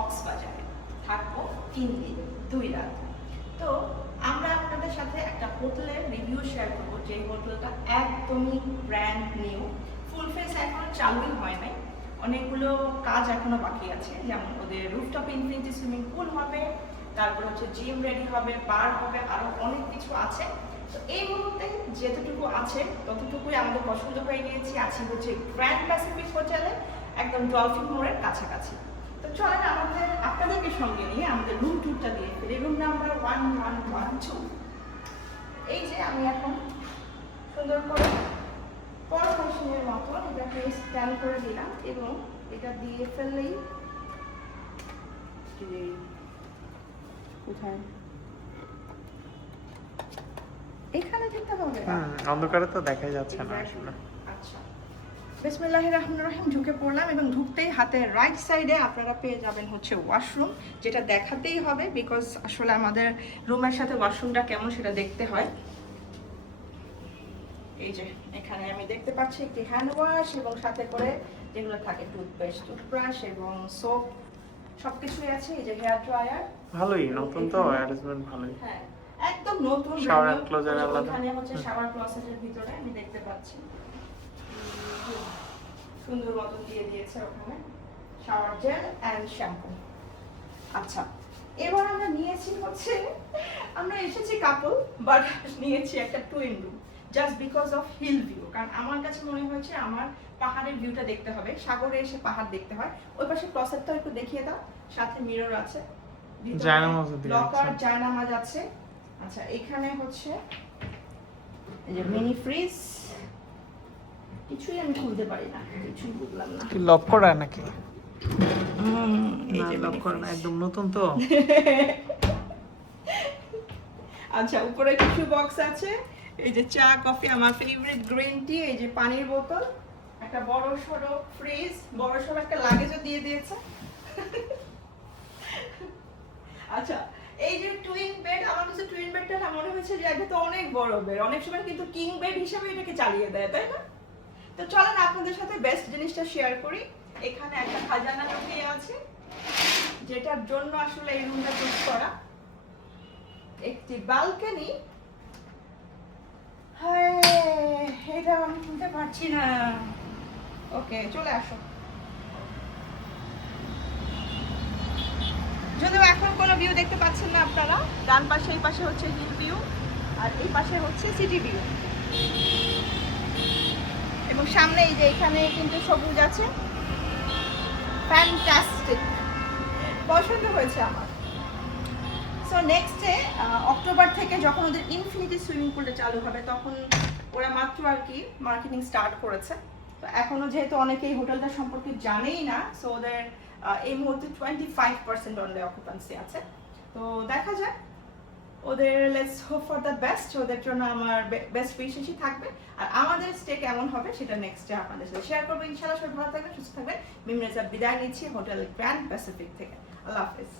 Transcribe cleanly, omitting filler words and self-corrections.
কক্সবাজারে থাকবো 3 দিন 2 রাত। তো আমরা আপনাদের সাথে একটা হোটেলের রিভিউ শেয়ার করবো, যে হোটেলটা একদমই ব্র্যান্ড নিউ, ফুল ফেস এখনো চালুই হয় নাই, অনেকগুলো কাজ এখনো বাকি আছে। যেমন ওদের রুফটপ ইনফিনিটি সুইমিং পুল হবে, তারপর হচ্ছে জিম রেডি হবে, বার হবে, আরো অনেক কিছু আছে। তো এই মুহূর্তে যেতটুকু আছে ততটুকুই আমাদের পছন্দ হয়ে গিয়েছি। আছি হচ্ছে গ্র্যান্ড প্যাসিফিক হোটেলে, একদম ডলফিন মোড়ের কাছাকাছি। তো চলেন আপনাদেরকে সঙ্গে নিয়ে আমাদের রুম ট্যুরটা দিয়ে ফেলি। Room number 1112। এই যে আমি এখন সুন্দর করে পরফেশনের মতো এটাকে স্ক্যান করে দিলাম, এবং এটা দিয়ে ফেললেই কোথায় এখানে যেতে হবে। অন্ধকারে তো দেখাই যাচ্ছে না আসলে। আচ্ছা, বিসমিল্লাহির রহমানির রহিম। ঢুকে পড়লাম এবং ঢুকতেই হাতের রাইট সাইডে আপনারা পেয়ে যাবেন হচ্ছে ওয়াশরুম, যেটা দেখাতেই হবে বিকজ আসলে আমাদের রুমের সাথে ওয়াশরুমটা কেমন সেটা দেখতে হয়। এই যে এখানে আমি দেখতে পাচ্ছি একটি হ্যান্ড ওয়াশ, এবং সাথে করে যেগুলো থাকে টুথপেস্ট, টুথব্রাশ এবং সোপ সবকিছুই আছে। এই যে হেয়ার ড্রায়ার, ভালোই নতুন তো অ্যারেঞ্জমেন্ট ভালোই। হ্যাঁ একদম নতুন। শাওয়ার এনক্লোজার আলাদা। এখানে হচ্ছে শাওয়ার ক্লোজেটের ভিতরে আমি দেখতে পাচ্ছি সুন্দর মতো দিয়ে দিয়েছে ওখানে শাওয়ার জেল এন্ড শ্যাম্পু। আচ্ছা, এবার আমরা নিয়েছি হচ্ছে, আমরা এসেছি কাপল বাট নিয়েছি একটা twin room just because of hill view. কারণ আমার কাছে মনে হয়েছে আমার পাহাড়ের ভিউটা দেখতে হবে, সাগরে এসে পাহাড় দেখতে হয়। ওই পাশে ক্লোজেটটা একটু দেখিয়ে দাও, সাথে মিরর আছে, লকার জায়নামাজ আছে। আচ্ছা, এখানে হচ্ছে এই যে মিনি ফ্রিজ, কিছুই আমি খুলতে পারি না, কিছুই বুঝলাম না। কি লক করা নাকি? এই যে লক করা না, একদম নতুন তো। আচ্ছা, উপরে কিছু বক্স আছে, এই যে চা কফি, আমার ফেভারিট গ্রিন টি, এই যে পানির বোতল, একটা বড় সড়ো ফ্রিজ, বড় সড়ো একটা লাগেজও দিয়ে দিয়েছে। আচ্ছা, এই যে টুইন বেড, আমার কাছে টুইন বেডটা না মনে হচ্ছে যে এটা তো অনেক বড় বেড, অনেক সময় কিন্তু কিং বেড হিসেবে এটাকে চালিয়ে দেয়, তাই না? তো চলেন আপনাদের সাথে বেস্ট জিনিসটা শেয়ার করি। এখানে একটা খাজানা লুকিয়ে আছে, যেটার জন্য আসলে এই রুমটা চুজ করা। একটি ব্যালকনি, হ্যাঁ এটা আমি শুনতে পারছি না। ওকে, চলে আসো। যদিও এখন কোনো ভিউ দেখতে পাচ্ছেন না আপনারা, ডান পাশে এই পাশে হচ্ছে হিল ভিউ, আর এই পাশে হচ্ছে সিটি ভিউ, এবং সামনে এই যে এখানে কিন্তু সবুজ আছে। ফ্যান্টাস্টিক, পছন্দ হয়েছে আমার। সো নেক্সটে অক্টোবর থেকে যখন ওদের ইনফিনিটি সুইমিং পুলটা চালু হবে, তখন ওরা মাত্র আর কি মার্কেটিং স্টার্ট করেছে। তো এখনো যেহেতু অনেকেই হোটেলটা সম্পর্কে জানেই না, সো ওদের এই মুহূর্তে 25% অনলি অকুপেন্সি আছে। তো দেখা যাক, ওদের let's hope for the best. ওদের জন্য আমার বেস্ট উইশেসই থাকবে, আর আমাদের স্টে কেমন হবে সেটা নেক্সটে আপনাদের সাথে শেয়ার করবো। ইনশাআল্লাহ সবাই ভালো থাকবেন, সুস্থ থাকবেন। মিম রেজা বিদায় নিচ্ছি হোটেল গ্র্যান্ড প্যাসিফিক থেকে। আল্লাহ হাফেজ।